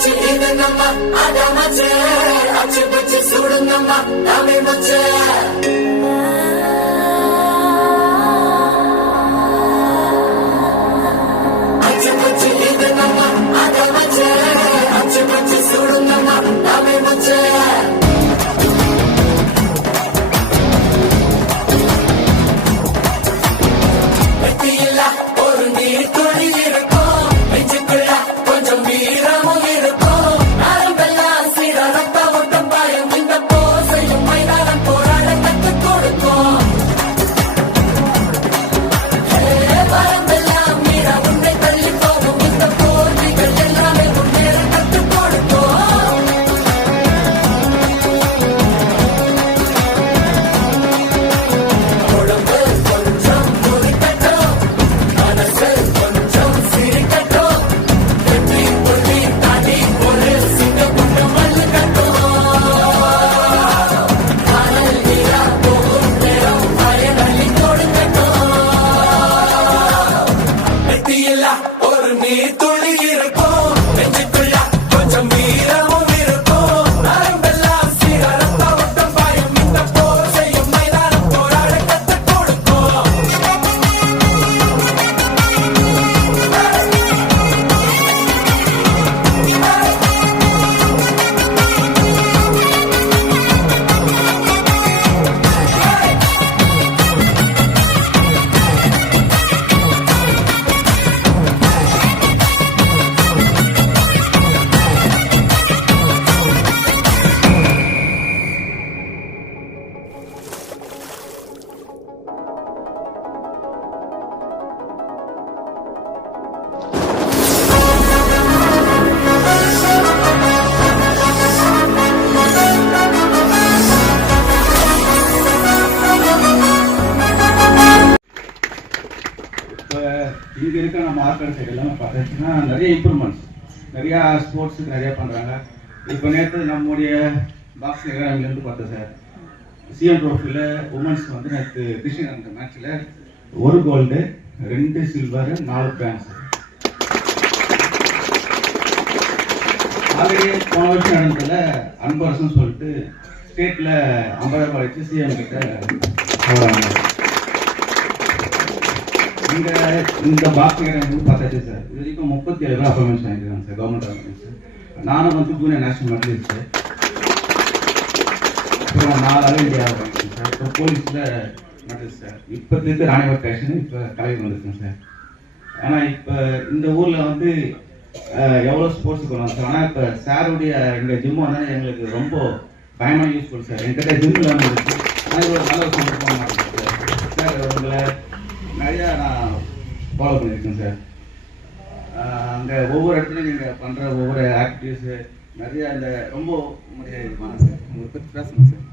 வச்சு இது நம்ம அடமச்சு அச்சு வச்சு சுடு தமிழ் மச்சு. ஒரு இருக்க சைடு எல்லாமே பார்த்தீங்கன்னா நிறைய இம்ப்ரூவ்மெண்ட்ஸ் நிறையா ஸ்போர்ட்ஸுக்கு நிறையா பண்ணுறாங்க இப்போ நேற்று நம்முடைய பாக்ஸ் இருந்து பார்த்தேன் சார். சிஎம் ட்ரோஃபியில் உமன்ஸ் வந்து நேற்று கிருஷ்ணன் அந்த மேட்ச்சில் ஒரு கோல்டு ரெண்டு சில்வரு நாலு பிரான்ஸ் ஆல்ரெடி போன வருஷம் நடந்ததில் அன்பரசன் சொல்லிட்டு ஸ்டேட்டில் ஐம்பதாயிரம் ரூபாய் வச்சு சிஎம் கிட்ட போகிறாங்க இந்த இந்த பாக்ஸ் வந்து பார்த்தாச்சு சார். இது வரைக்கும் முப்பத்தி ஏழு ரூபா அப்பாயின்மெண்ட்ஸ் வாங்கிருக்காங்க சார் கவர்மெண்ட் அப்பாயின்மெண்ட்ஸ் நானும் வந்து ஜூனியர் நேஷனல் மெடலிஸ்ட் அப்புறம் நாலு இந்தியா சார். இப்போ போலீஸில் மெடலிஸ்ட் சார். இப்போதைக்கு ராணுவ ஸ்டேஷன் இப்போ கலைக்கு வந்திருக்கேன் சார். ஆனால் இப்போ இந்த ஊரில் வந்து எவ்வளோ ஸ்போர்ட்ஸுக்கு வரலாம் சார்? ஆனால் இப்போ சாருடைய எங்கள் ஜிம்மு வந்து எங்களுக்கு ரொம்ப பயமான யூஸ்ஃபுல் சார். என்கிட்ட ஜிம்மில் வந்து ஆனால் இவ்வளோ ஒரு நல்ல சந்தர்ப்பமாக இருக்குது சார் சார் உங்களை நிறையா நான் ஃபாலோ பண்ணியிருக்கேன் சார். அங்கே ஒவ்வொரு இடத்துலையும் நீங்கள் பண்ணுற ஒவ்வொரு ஆக்டிவிட்டீஸு நிறைய அந்த ரொம்ப உங்களுடைய சார். உங்களை பற்றி பேசணும் சார்.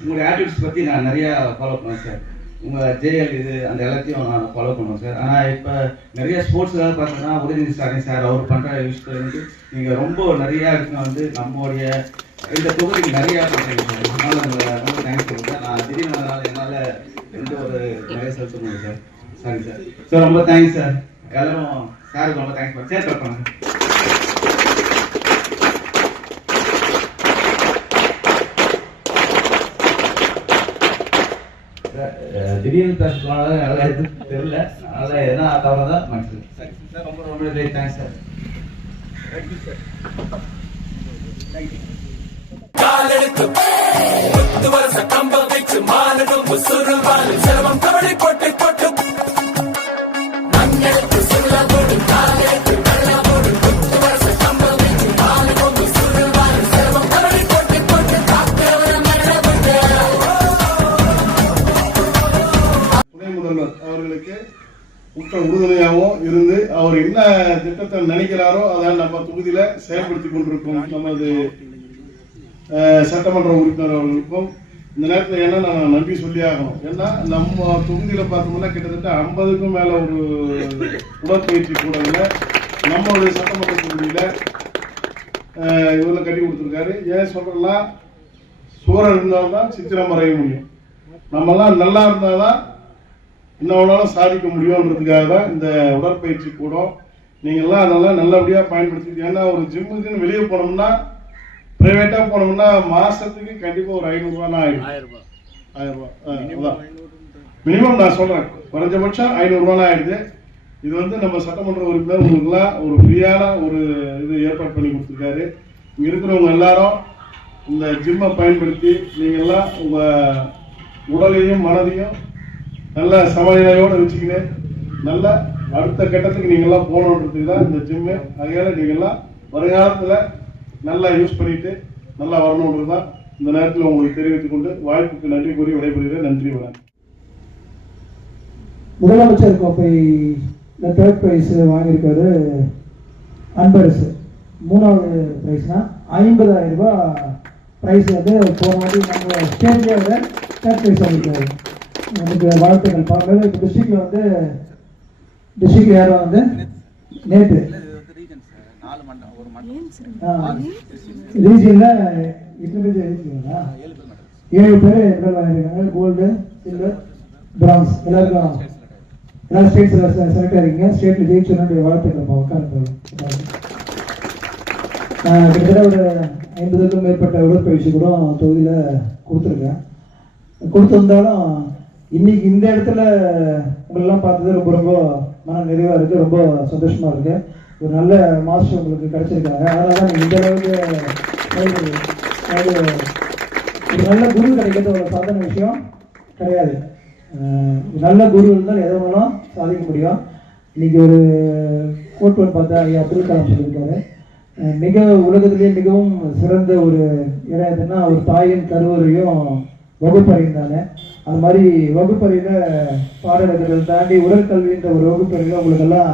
உங்களுடைய ஆக்டிவிட்டிஸ் பற்றி நான் நிறையா ஃபாலோ பண்ணேன் சார். உங்கள் ஜேஎல் இது அந்த எல்லாத்தையும் நான் ஃபாலோ பண்ணுவேன் சார். ஆனால் இப்போ நிறைய ஸ்போர்ட்ஸ் ஏதாவது பார்த்தீங்கன்னா உதயநிதி ஸ்டாலின் சார் அவர் பண்ணுற விஷயத்துல வந்து நீங்கள் ரொம்ப நிறையா இருக்குன்னு வந்து நம்மளுடைய இந்த தொகுதிக்கு நிறையா பண்ணுறீங்க சார். அதனால் உங்களை ரொம்ப தேங்க்ஸ் சொல்லுங்கள் நான் திடீர்னு வந்தனால என்னால் எந்த ஒரு நிறைய செலுத்த முடியும் சார் சாரி சார் சார் ரொம்ப தேங்க்ஸ் சார் எல்லாரும் சாருக்கு ரொம்ப தேங்க்ஸ் சார் சேர் பண்ணுங்க. சார், திடீர்னு பேச போனதால நல்லா எதுவும் தெரியல. அதனால எதனா தவறு தான் மன்னிச்சு சரி சார் ரொம்ப ரொம்ப தேங்க்ஸ் சார் காலெடுத்து பத்து வருஷ கம்பம் வச்சு மாலடும் சுருள்வாள் சிரமம் கவலை கொட்டு கொட்டு மண்ணெடுத்து சுருள போடு காலெடுத்து கள்ள போடு பத்து வருஷ கம்பம் வச்சு மாலடும் சுருள்வாள் சிரமம் கவலை கொட்டு கொட்டு காக்கிறவர மரணப்பட்டு துணை முதல்வர் அவர்களுக்கு உற்ற உறுதுணையாகவும் இருந்து அவர் என்ன திட்டத்தை நினைக்கிறாரோ அதை நம்ம தொகுதியில செயல்படுத்தி கொண்டிருக்கோம் நமது சட்டமன்ற உறுப்பினர் அவர்களுக்கும் இந்த நேரத்தில் என்ன நான் நம்பி சொல்லி ஆகணும். ஏன்னா நம்ம தொகுதியில் பார்த்தோம்னா கிட்டத்தட்ட ஐம்பதுக்கும் மேலே ஒரு உடற்பயிற்சி கூடங்களை நம்மளுடைய சட்டமன்ற தொகுதியில் இவரில் கட்டி கொடுத்துருக்காரு. ஏன் சொல்றேன்னா இருந்தால் இருந்தால்தான் சித்திரம் வரைய முடியும். நம்மெல்லாம் நல்லா இருந்தாதான் என்ன வேணாலும் சாதிக்க முடியும்ன்றதுக்காக தான் இந்த உடற்பயிற்சி கூடம். நீங்கள்லாம் அதெல்லாம் நல்லபடியாக பயன்படுத்தி ஏன்னா ஒரு ஜிம்முக்குன்னு வெளியே போனோம்னா ப்ரைவேட்டாக போனோம்னா மாதத்துக்கு கண்டிப்பாக ஒரு ஐநூறுரூவானா ஆயிரம். ரூபாய் ஆயிரம். ரூபாய் மினிமம் நான் சொல்கிறேன் குறைஞ்சபட்சம் ஐநூறுரூவானா ஆயிடுது. இது வந்து நம்ம சட்டமன்ற உறுப்பினர் உங்களுக்குலாம் ஒரு ஃப்ரீயான ஒரு இது ஏற்பாடு பண்ணி கொடுத்துருக்காரு. இங்கே இருக்கிறவங்க எல்லாரும் இந்த ஜிம்மை பயன்படுத்தி நீங்கள்லாம் உங்கள் உடலையும் மனதையும் நல்ல சமநிலையோடு வச்சுக்கின்னு நல்ல அடுத்த கட்டத்துக்கு நீங்கள்லாம் போகணுன்றதுக்கு தான் இந்த ஜிம்மு அதனால நீங்கள்லாம் வருங்காலத்தில் நல்லா யூஸ் பண்ணிட்டு நல்லா வரணுன்றது தான் இந்த நேரத்தில் உங்களுக்கு தெரிவித்துக் கொண்டு வாய்ப்புக்கு நன்றி கூறி விடைபெறுகிறேன். நன்றி வணக்கம். முதலமைச்சர் கோப்பை இந்த தேர்ட் ப்ரைஸ் வாங்கியிருக்காரு அன்பரசு. மூணாவது ப்ரைஸ்னா ஐம்பதாயிரம் ரூபாய் ப்ரைஸ் வந்து போன வாட்டி நம்ம ஸ்டேட்லேயே விட தேர்ட் ப்ரைஸ் வாங்கியிருக்காரு. எனக்கு வாழ்த்துக்கள். பார்க்கறது இப்போ டிஸ்ட்ரிக்டில் வந்து டிஸ்ட்ரிக்ட் யாரும் வந்து? நேற்று ரீஜனில் எத்தனை பேர் எழுதிருக்கீங்களா ஏழு பேர் மெடல் வாங்கியிருக்காங்க? கோல்டு சில்வர் பிரான்ஸ் எல்லாருக்கும் எல்லாரும் ஸ்டேட்ஸில் செலக்ட் ஆகிருக்கீங்க ஸ்டேட்டில் ஜெயிச்சோன்னுடைய வாழ்த்துக்கள் உட்காந்து கிட்டத்தட்ட ஒரு ஐம்பதுக்கும் மேற்பட்ட உடற்பயிற்சி கூட தொகுதியில் கொடுத்துருக்கேன். கொடுத்திருந்தாலும் இன்னைக்கு இந்த இடத்துல உங்களெல்லாம் பார்த்தது ரொம்ப ரொம்ப மன நிறைவாக இருக்குது ரொம்ப சந்தோஷமாக இருக்குது ஒரு நல்ல மாஸ்டர் உங்களுக்கு கிடைச்சிருக்காங்க. அதனால தான் இந்த அளவுக்கு அதாவது ஒரு நல்ல குரு கிடைக்கிறது ஒரு சாதாரண விஷயம் கிடையாது. நல்ல குரு இருந்தால் எதை வேணாலும் சாதிக்க முடியும். இன்னைக்கு ஒரு கோட் ஒன் பார்த்தா ஐயா அப்துல் கலாம் சொல்லியிருக்காரு மிக உலகத்திலேயே மிகவும் சிறந்த ஒரு இடம் எதுன்னா ஒரு தாயின் கருவறையும் வகுப்பறையும் தானே அது மாதிரி வகுப்பறையில் பாடல்கள் தாண்டி உடற்கல்வின்ற ஒரு வகுப்பறையில் உங்களுக்கெல்லாம்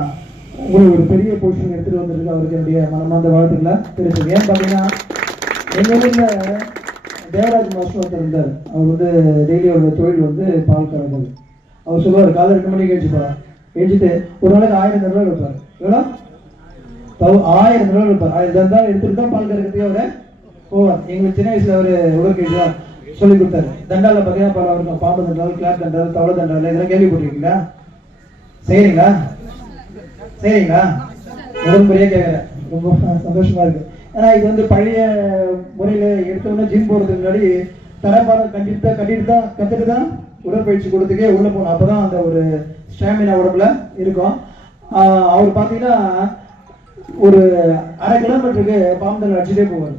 உங்களுக்கு ஒரு பெரிய பொசிஷன் எடுத்துகிட்டு வந்திருக்கு. அவருக்கு என்னுடைய மனமார்ந்த வாழ்த்துக்களை தெரிவிச்சு ஏன் பார்த்தீங்கன்னா எங்கள் ஊரில் தேவராஜ் மாஸ்டர் ஒருத்தர் இருந்தார். அவர் வந்து டெய்லி அவரோட தொழில் வந்து பால் கறக்கிறது அவர் சொல்லுவார் காலை ரெண்டு மணிக்கு எழுச்சி எழுச்சிட்டு ஒரு நாளைக்கு ஆயிரம் தடவை வைப்பார் எவ்வளோ? தௌ ஆயிரம் தடவை வைப்பார் ஆயிரம் தடவை எடுத்துட்டு தான் பால் கறக்கிறதே அவர் போவார். எங்களுக்கு சின்ன வயசுல அவர் உடற்பயிற்சி சொல்லி கொடுத்தாரு. தண்டால பார்த்தீங்கன்னா பரவாயில்ல பாம்பு தண்டால் கிளாப் தண்டால் தவளை தண்டால் இதெல்லாம் கேள்விப்பட்டிருக்கீங்களா? சரிங்களா சரிங்களா? முதல் முறையே கேட்குறேன் ரொம்ப சந்தோஷமா இருக்கு. ஏன்னா இது வந்து பழைய முறையில எடுத்தோன்னே ஜிம் போறதுக்கு முன்னாடி தரப்பாடம் கண்டிப்பாக கட்டிட்டு தான் கத்துட்டு தான் உடற்பயிற்சி கொடுத்துக்கே உள்ள போகணும். அப்பதான் அந்த ஒரு ஸ்டாமினா உடம்புல இருக்கும். அவர் பார்த்தீங்கன்னா ஒரு அரை கிலோமீட்டருக்கு பாம்பு அடிச்சுட்டே போவார்.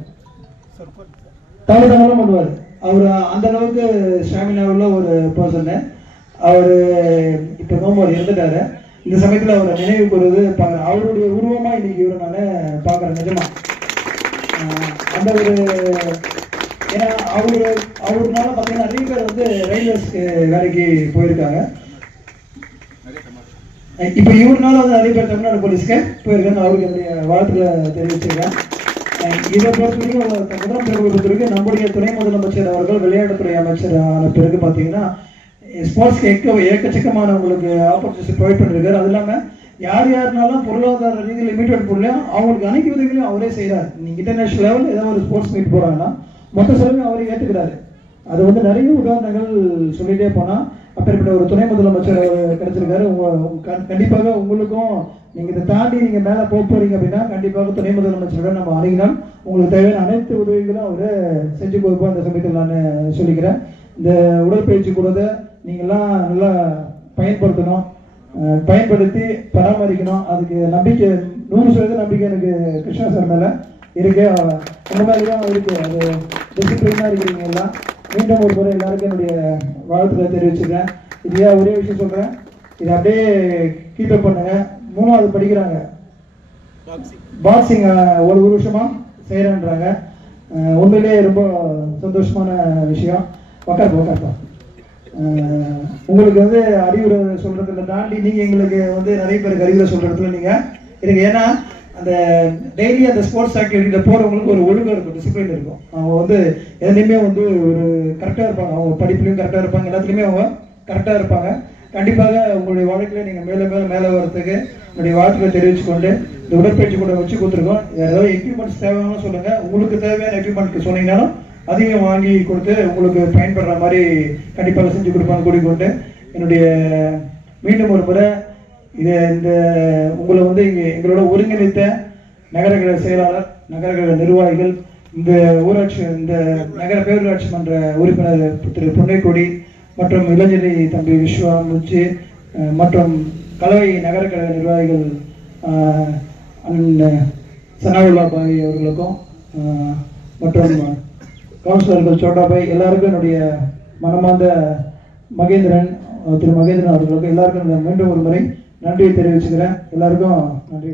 தவறு பண்ணுவார். அவர் அந்த அளவுக்கு ஸ்டாமினா உள்ள ஒரு பர்சன் அவர் இப்போ நோம்பு இருந்துட்டாரு இந்த சமயத்தில் அவரை நினைவு கூறுவது அவருடைய உருவமா இன்னைக்கு இவரை நான் பார்க்குறேன் நிஜமா. அந்த ஒரு ஏன்னா அவரு அவருனால பார்த்தீங்கன்னா நிறைய பேர் வந்து ரயில்வேஸ்க்கு வேலைக்கு போயிருக்காங்க. இப்போ இவருனால வந்து நிறைய பேர் தமிழ்நாடு போலீஸ்க்கு போயிருக்காங்க அவருக்கு என்னுடைய தெரிவிச்சிருக்கேன் இதை பொறுத்த வரைக்கும் முதலமைச்சர் பொறுத்த வரைக்கும் நம்முடைய துணை முதலமைச்சர் அவர்கள் விளையாட்டுத்துறை அமைச்சர் ஆன பிறகு பார்த்தீங்கன்னா ஸ்போர்ட்ஸ்க்கு எக்க ஏக்கச்சக்கமான உங்களுக்கு ஆப்பர்ச்சுனிட்டி ப்ரொவைட் பண்ணிருக்காரு. அது இல்லாமல் யார் யாருனாலும் பொருளாதார ரீதியில் லிமிடெட் பொருளையும் அவங்களுக்கு அனைத்து உதவிகளையும் அவரே செய்கிறார் நீங்கள் இன்டர்நேஷனல் லெவல் ஏதாவது ஒரு ஸ்போர்ட்ஸ் மீட் போகிறாங்கன்னா மொத்த செலவையும் அவரே ஏற்றுக்கிறாரு அது வந்து நிறைய உதாரணங்கள் சொல்லிகிட்டே போனால் அப்பேற்பட்ட ஒரு துணை முதலமைச்சர் கிடைச்சிருக்காரு. உங்க கண்- கண்டிப்பாக உங்களுக்கும் நீங்கள் இதை தாண்டி நீங்கள் மேலே போக போகிறீங்க அப்படின்னா கண்டிப்பாக துணை முதலமைச்சருடன் நம்ம அணுகினால் உங்களுக்கு தேவையான அனைத்து உதவிகளும் அவர் செஞ்சு கொடுப்போம் இந்த சமயத்தில் நான் சொல்லிக்கிறேன். இந்த உடற்பயிற்சி கூடதை நீங்கள்லாம் நல்லா பயன்படுத்தணும். பயன்படுத்தி பராமரிக்கணும். அதுக்கு நம்பிக்கை நூறு சதவீத நம்பிக்கை எனக்கு கிருஷ்ணா சார் மேல இருக்கு. அஹ் உங்க மேலேயும் இருக்கு அது டிசிப்ளினா இருக்கிறீங்க எல்லாம். மீண்டும் ஒரு முறை எல்லாருக்கும் என்னுடைய வாழ்த்துக்களை தெரிவிச்சுக்கிறேன். இது ஒரே விஷயம் சொல்றேன்? இதை அப்படியே கீப் அப் பண்ணுங்க. மூணாவது படிக்கிறாங்க. பாக்ஸிங் ஒரு ஒரு வருஷமா செய்யறேன்றாங்க அஹ் உண்மையிலேயே ரொம்ப சந்தோஷமான விஷயம். உட்காருப்பா உட்காருப்பா உங்களுக்கு வந்து அறிவுரை சொல்றதுல தாண்டி நீங்க எங்களுக்கு வந்து நிறைய பேருக்கு அறிவுரை சொல்றதுல நீங்க இருக்கு ஏன்னா அந்த டெய்லி அந்த ஸ்போர்ட்ஸ் ஆக்டிவிட்டியில போறவங்களுக்கு ஒரு ஒழுங்கு இருக்கும் டிசிப்ளின் இருக்கும். அவங்க வந்து எதுலையுமே வந்து ஒரு கரெக்டா இருப்பாங்க. அவங்க படிப்புலையும் கரெக்டா இருப்பாங்க. எல்லாத்துலயுமே அவங்க கரெக்டா இருப்பாங்க. கண்டிப்பாக உங்களுடைய வாழ்க்கையில நீங்க மேல மேல மேல வரதுக்கு என்னுடைய வாழ்த்துக்களை தெரிவிச்சுக்கொண்டு இந்த உடற்பயிற்சி கூட வச்சு கொடுத்துருக்கோம். ஏதாவது எக்யூப்மெண்ட்ஸ் தேவையான சொல்லுங்க. உங்களுக்கு தேவையான எக்யூப்மெண்ட் சொன்னீங்கன்னாலும் அதையும் வாங்கி கொடுத்து உங்களுக்கு பயன்படுற மாதிரி கண்டிப்பாக செஞ்சு கொடுப்பான்னு கூடிக்கொண்டு என்னுடைய மீண்டும் ஒரு முறை இதை இந்த உங்களை வந்து இங்கே எங்களோட ஒருங்கிணைத்த நகரகழக செயலாளர் நகரகழக நிர்வாகிகள் இந்த ஊராட்சி இந்த நகர பேரூராட்சி மன்ற உறுப்பினர் திரு பொன்னைக்கொடி மற்றும் இளஞ்சலி தம்பி விஸ்வா முச்சி மற்றும் கலவை நகரக்கழக நிர்வாகிகள் அண்ணன் சனாவுல்லா பாய் அவர்களுக்கும் மற்றும் கவுன்சிலர்கள் சோட்டாபாய் எல்லாருக்கும் என்னுடைய மனமார்ந்த மகேந்திரன் திரு மகேந்திரன் அவர்களுக்கும் எல்லாருக்கும் நான் மீண்டும் ஒரு முறை நன்றியை தெரிவிச்சுக்கிறேன். எல்லாருக்கும் நன்றி.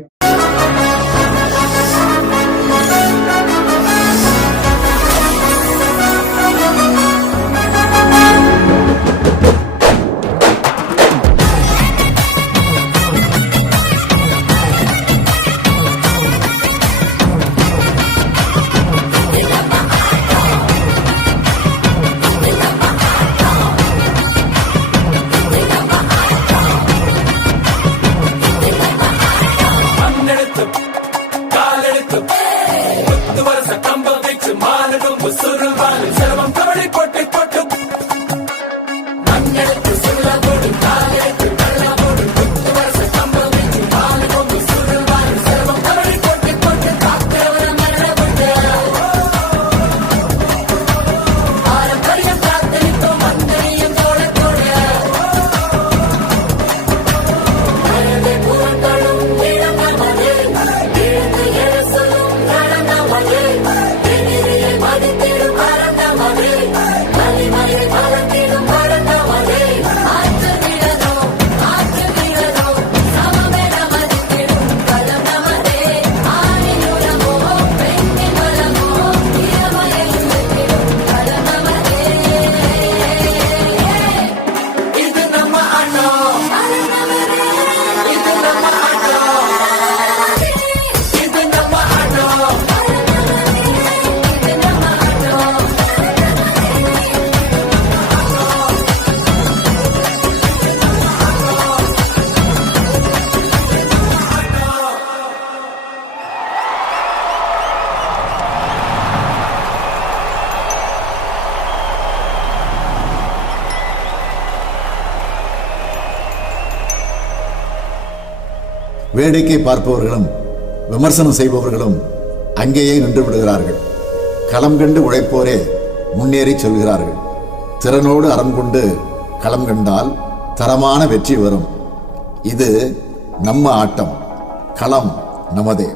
வேடிக்கை பார்ப்பவர்களும் விமர்சனம் செய்பவர்களும் அங்கேயே நின்று விடுகிறார்கள். களம் கண்டு உழைப்போரே முன்னேறி சொல்கிறார்கள். திறனோடு அறம் கொண்டு களம் கண்டால் தரமான வெற்றி வரும். இது நம்ம ஆட்டம் களம் நமதே.